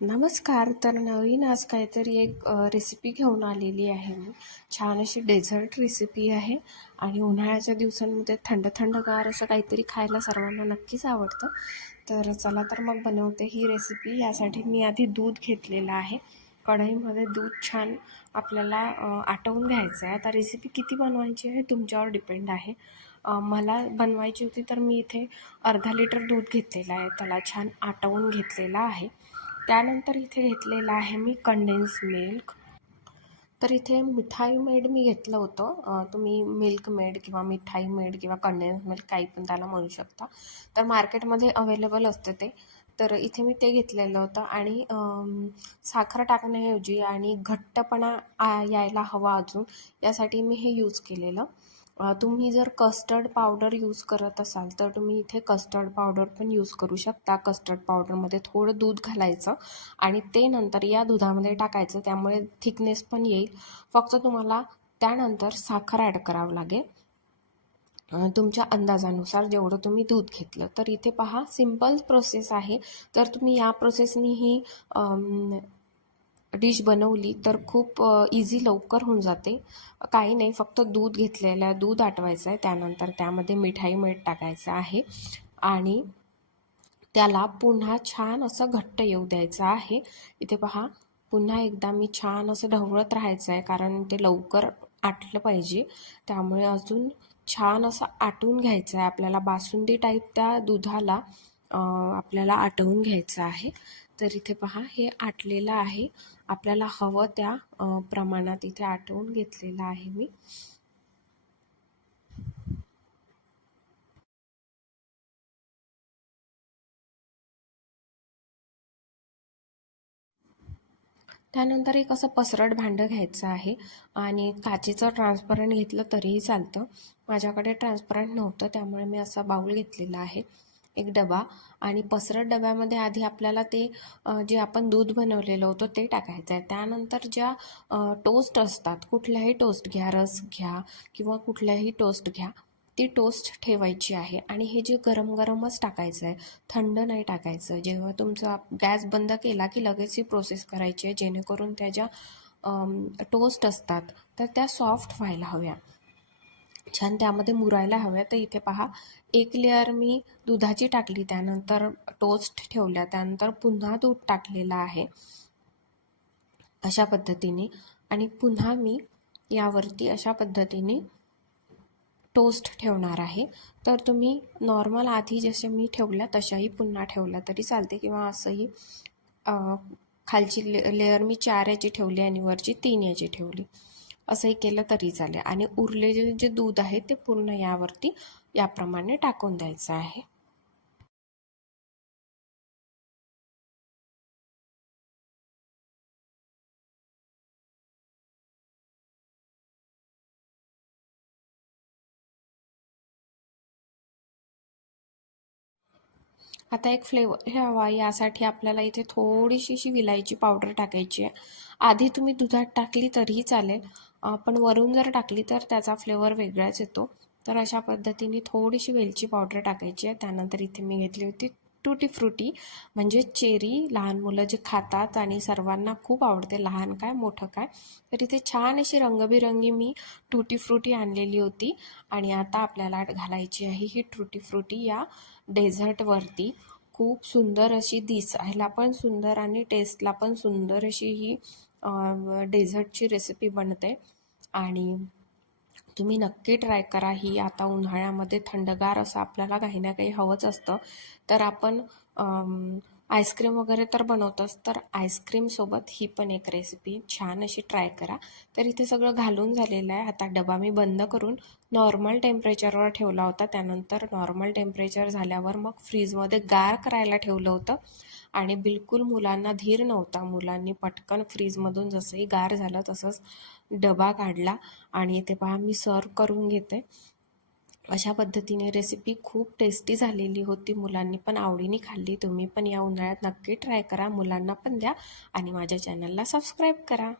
नमस्कार. तर नवीन आज काहीतरी एक रेसिपी घेऊन आलेली आहे मी. छान अशी डेझर्ट रेसिपी आहे आणि उन्हाळ्याच्या दिवसांमध्ये थंड थंडगार असं काहीतरी खायला सर्वांना नक्कीच आवडतं. तर चला तर मग बनवते ही रेसिपी यासाठी मी आधी दूध घेतलेलं आहे. कढईमध्ये दूध छान आपल्याला आटवून घ्यायचं आहे. आता रेसिपी किती बनवायची आहे तुमच्यावर डिपेंड आहे. मला बनवायची होती तर मी इथे अर्धा लिटर दूध घेतलेलं आहे. त्याला छान आटवून घेतलेलं आहे. त्यानंतर इथे घेतलेलं आहे मी कंडेन्स मिल्क तर इथे मिठाई मेड मी घेतलं होतं. तुम्ही मिल्क मेड किंवा मिठाई मेड किंवा कंडेन्स मिल्क काही पण त्याला म्हणू शकता. तर मार्केटमध्ये अवेलेबल असते ते. तर इथे मी ते घेतलेलं होतं आणि साखर टाकण्याऐवजी आणि घट्टपणा यायला हवा अजून यासाठी मी हे यूज केलेलं. तुम्ही जर कस्टर्ड पावडर यूज करत असाल तर तुम्ही इथे कस्टर्ड पावडर पण यूज करू शकता. कस्टर्ड पावडरमध्ये थोडं दूध घालायचं आणि ते नंतर या दुधामध्ये टाकायचं. त्यामुळे थिकनेस पण येईल. फक्त तुम्हाला त्यानंतर साखर ॲड करावं लागेल. तुमच्या अंदाजानुसार जेवढं तुम्ही दूध घेतलं. तर इथे पहा सिंपल प्रोसेस आहे. तर तुम्ही या प्रोसेसनीही डिश बनवली तर खूप इझी लवकर होऊन जाते. काही नाही फक्त दूध घेतलेलं दूध आटवायचं आहे त्यानंतर त्यामध्ये मिठाई मीठ टाकायचं आहे. आणि त्याला पुन्हा छान असं घट्ट येऊ द्यायचं आहे. इथे पहा पुन्हा एकदा मी छान असं ढवळत राहायचं आहे कारण ते लवकर आटलं पाहिजे. त्यामुळे अजून छान असं आटून घ्यायचं आहे आपल्याला बासुंदी टाईप त्या दुधाला आपल्याला आटवून घ्यायचं आहे. तर इथे पहा हे आटलेलं आहे. आपल्याला हवं त्या प्रमाणात इथे आटवून घेतलेलं आहे मी. त्यानंतर एक असं पसरट भांडं घ्यायचं आहे आणि काचेचं ट्रान्सपरंट घेतलं तरीही चालतं. माझ्याकडे ट्रान्सपरंट नव्हतं त्यामुळे मी असा बाऊल घेतलेला आहे. एक डबा आणि पसरट डब्यामध्ये आधी आपल्याला ते जे आपण दूध बनवलेलं होतं ते टाकायचं आहे. त्यानंतर ज्या टोस्ट असतात कुठल्याही टोस्ट घ्या रस घ्या किंवा कुठल्याही टोस्ट घ्या ती टोस्ट ठेवायची आहे. आणि हे जे गरम गरमच टाकायचं आहे थंड नाही टाकायचं. जेव्हा तुमचा गॅस बंद केला की लगेच ही प्रोसेस करायची आहे जेणेकरून त्या ज्या टोस्ट असतात तर त्या सॉफ्ट व्हायला हव्या. छान त्यामध्ये मुरायला हव्या. तर इथे पहा एक लेअर मी दुधाची टाकली त्यानंतर टोस्ट ठेवल्या त्यानंतर पुन्हा दूध टाकलेलं आहे. अशा पद्धतीने. आणि पुन्हा मी यावरती अशा पद्धतीने टोस्ट ठेवणार आहे. तर तुम्ही नॉर्मल आधी जसे मी ठेवल्या तशाही पुन्हा ठेवल्या तरी चालते. किंवा असंही खालची ले लेअर मी चार याची ठेवली आणि वरची तीन याची ठेवली. असंही केलं तरी चालेल. आणि उरलेले जे दूध आहे ते पूर्ण यावरती याप्रमाणे टाकून द्यायचं आहे. आता एक फ्लेवर हे हवा यासाठी आपल्याला इथे थोडीशी अशी विलायची पावडर टाकायची आहे. आधी तुम्ही दुधात टाकली तरीही चालेल. पण वरून जर टाकली तर त्याचा फ्लेवर वेगळाच येतो. तर अशा पद्धतीने थोडीशी वेलची पावडर टाकायची आहे. त्यानंतर इथे मी घेतली होती टुटी फ्रुटी म्हणजे चेरी. लहान मुलं जे खातात आणि सर्वांना खूप आवडते लहान काय मोठं काय. तर इथे छान अशी रंगबिरंगी मी टुटी फ्रुटी आणलेली होती. आणि आता आपल्याला घालायची आहे ही टुटी फ्रुटी या डेझर्टवरती. खूप सुंदर अशी दिसायला पण सुंदर आणि टेस्टला पण सुंदर अशी ही डेझर्टची रेसिपी बनते. आणि तुम्ही नक्की ट्राय करा. ही आता उन्हाळ्यामध्ये थंडगार असं आपल्याला काही ना काही हवंच असतं. तर आपण आईस्क्रीम वगैरे तर बनवतोच तर आईस्क्रीमसोबत ही पण एक रेसिपी छान अशी ट्राय करा. तर इथे सगळं घालून झालेलं आहे. आता डबा मी बंद करून नॉर्मल टेम्परेचरवर ठेवला होता. त्यानंतर नॉर्मल टेम्परेचर झाल्यावर मग फ्रीजमध्ये गार करायला ठेवलं होतं. आणि बिलकुल मुलांना धीर नव्हता. मुलांनी पटकन फ्रीजमधून जसंही गार झालं तसंच डबा काढला. आणि ते पहा मी सर्व करून घेते. अशा पद्धतीने रेसिपी खूप टेस्टी झालेली होती. मुलांनी पण आवडीने खाल्ली. तुम्ही पण या उन्हाळ्यात नक्की ट्राय करा. मुलांना पण द्या आणि माझ्या चॅनलला सबस्क्राईब करा.